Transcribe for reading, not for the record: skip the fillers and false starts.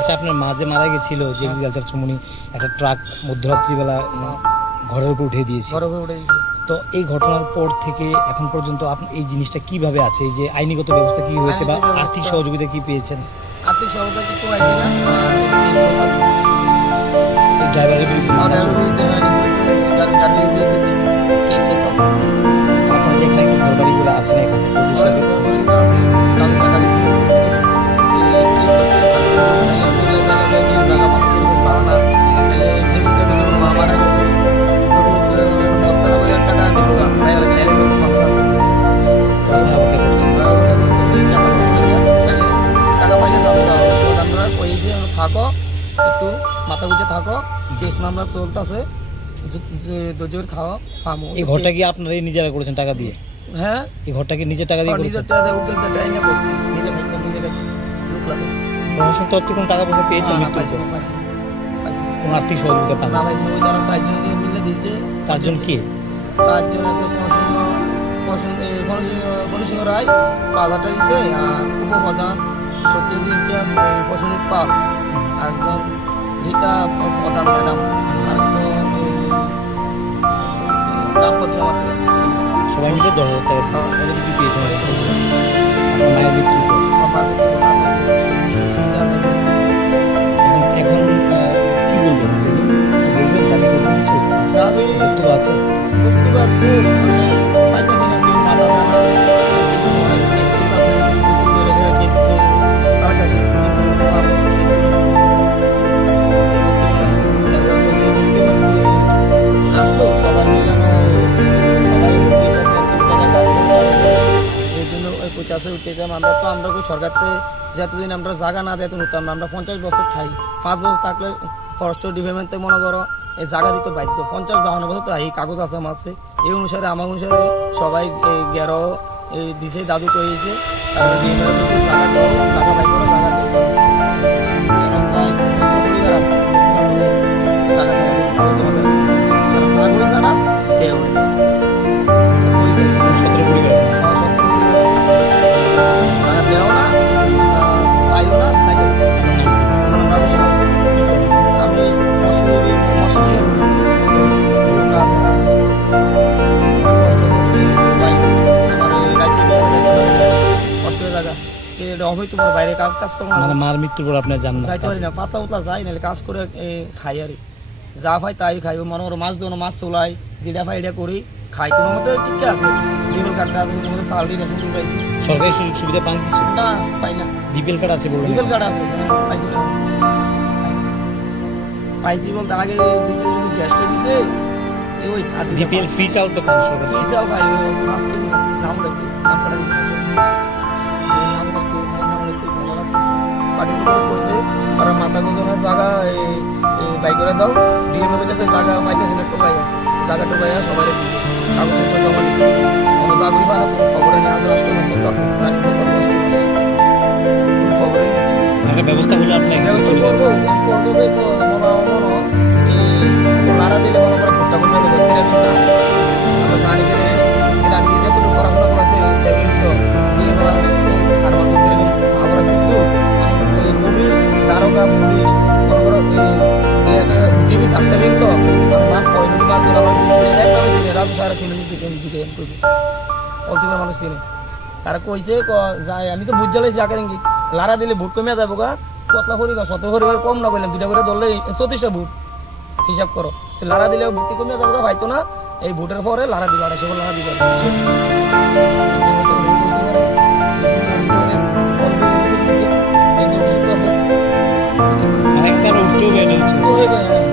আচ্ছা, আপনার মা যে মারা গেছিল, যে এগ্রিকালচার চুমুনি একটা ট্রাক মধ্যরাত্রিবেলা ঘরের উপর উঠে দিয়েছে, তো এই ঘটনার পর থেকে এখন পর্যন্ত আপনি এই জিনিসটা কিভাবে আছে, এই যে আইনিগত ব্যবস্থা কি হয়েছে বা আর্থিক সহযোগিতা কি পেয়েছেন? আর্থিক সহযোগিতা কিছু পাইছি না। এই ড্রাইভারের বিরুদ্ধে আপনার যেখানে একটু ঘর বাড়িগুলো আছেন এখানে থাকো, একটু মাথা গুঁজে থাকো, কেস মামলা চলতেছে, ধৈর্য থাকো। এই ঘরটা কি আপনারা নিজেরা করেছেন টাকা দিয়ে? হ্যাঁ, এই ঘরটা কি নিজের টাকা দিয়ে করেছেন? নিজের টাকা দিয়ে উকিল টাকা নিয়ে করছি। প্রশাসন তরফ থেকে কোনো টাকা পয়সা পেয়েছেন? কোনো আর্থিক সহযোগিতা পান? না ভাই, ওই যারা 4 জন মিলে দিয়েছে। 4 জন কি? 4 জন ফণিসিংহ রায় 5,000 টাকা দিচ্ছে, আর উপপ্রধান সত্যজিৎ ইনচার্জ প্রসেনজিৎ পাল, আরেকজন রীতা প্রধান ম্যাডাম, আরেকজন রামপত্র মাত্র, সবাই মিলে 10,000 টাকা দিয়েছে। এটা কি পেয়েছেন মায়ের মৃত্যুর পর? এখন কি বলবেন? বলবেন দাবি করবেন কিছু? বক্তব্য আছে? বক্তব্য পাইতেছি না, কেউ মাথা দানা আমরা সরকার থেকে যতদিন আমরা জায়গা না দিতে হতাম না, আমরা 50 বছর থাকি, 5 বছর থাকলে ফরেস্ট ডিপার্টমেন্ট থেকে মনে করো এই জায়গা দিতে বাধ্য। 50-52 বছর তো এই কাগজ আছে আমার আছে, এই অনুসারে আমার অনুসারে সবাই এই গেরো এই দিছে, দাদু কয়েছে জায়গা দেবো, জায়গা বাই করো, জায়গা দেবো। পরিবার আছে, জায়গা জায়গা দিয়ে কাগজ জমা করেছে, তারা জায়গা হয়েছে না দেওয়া হয় না। 17 পরিবার তোমার বাইরে কাজ করবো মানে মার মৃত্যুর পর আপনি জানেন যাইতে পারি না, পাতলা উতলা যাই না, কাজ করে খাই আর যা পাই তাই খাই। মনে করো মাছ দেবো, মাছ চলাই, যেটা পাই এটা করি খাই, কোনো মতে ঠিক আছে। বিপিএল কার্ডটা আছে, কোনো মতে স্যালারি এখন পাইছি। সরকারি সুযোগ সুবিধা পান কিছু? না, পাই না। বিপিএল কার্ড আছে বলুন? বিপিএল কার্ড আছে, পাইছি না। পাইছি বলতে আগে দিছে, শুধু গ্যাসটা দিছে। ওই বিপিএল ফ্রি চাল তো পান সরকার? ফ্রি চাল পাই, মাছ কেজি নাম রেখে নাম কাটা দিছে, নাম রেখে ভালো আছে। পার্টির উপরে করছে তারা মাথা গোজনের জায়গা বাই করে দাও, ডিএমএ করতেছে জায়গা পাইতেছে না, টোকাইয়া জায়গা টোকাইয়া সবাই কাগজপত্র জমা দিচ্ছে। কোনো জাগরি পারে খবরে নিয়ে আসে, 8 মাস চলতে আছে, রানিং করতে আছে 8 মাস, খবরে একটা ব্যবস্থা হলে আপনি ব্যবস্থা করবো যে নাড়া দিলে মনে করো ভুট্টা করলে আমরা জানি করে এটা আমি যেটুকু পড়াশোনা করেছি সেগুলি তো আর মতো করে আমরা কিন্তু পুলিশ দারোগা পুলিশ মনে করো জীবিত থাকতে কিন্তু মাছ রাজু সারা চিনি জিকে অল্টিমের মানুষ চিনি। তারা কইছে যায় আমি তো বুঝ জ্বালাইছি আকার ইঙ্গিত লারা দিলে ভোট কমিয়া যাবো গা, কতলা পরিবার 17 পরিবার কম না বললাম, 2টা করে ধরলে 34টা ভোট হিসাব করো। তো লারা দিলে ভোট কমিয়া যাবো গা, ভাইতো না এই ভোটের পরে লারা দিবা, 250 করে লারা দিবা। মানে তারা উঠতেও বের হচ্ছে। তো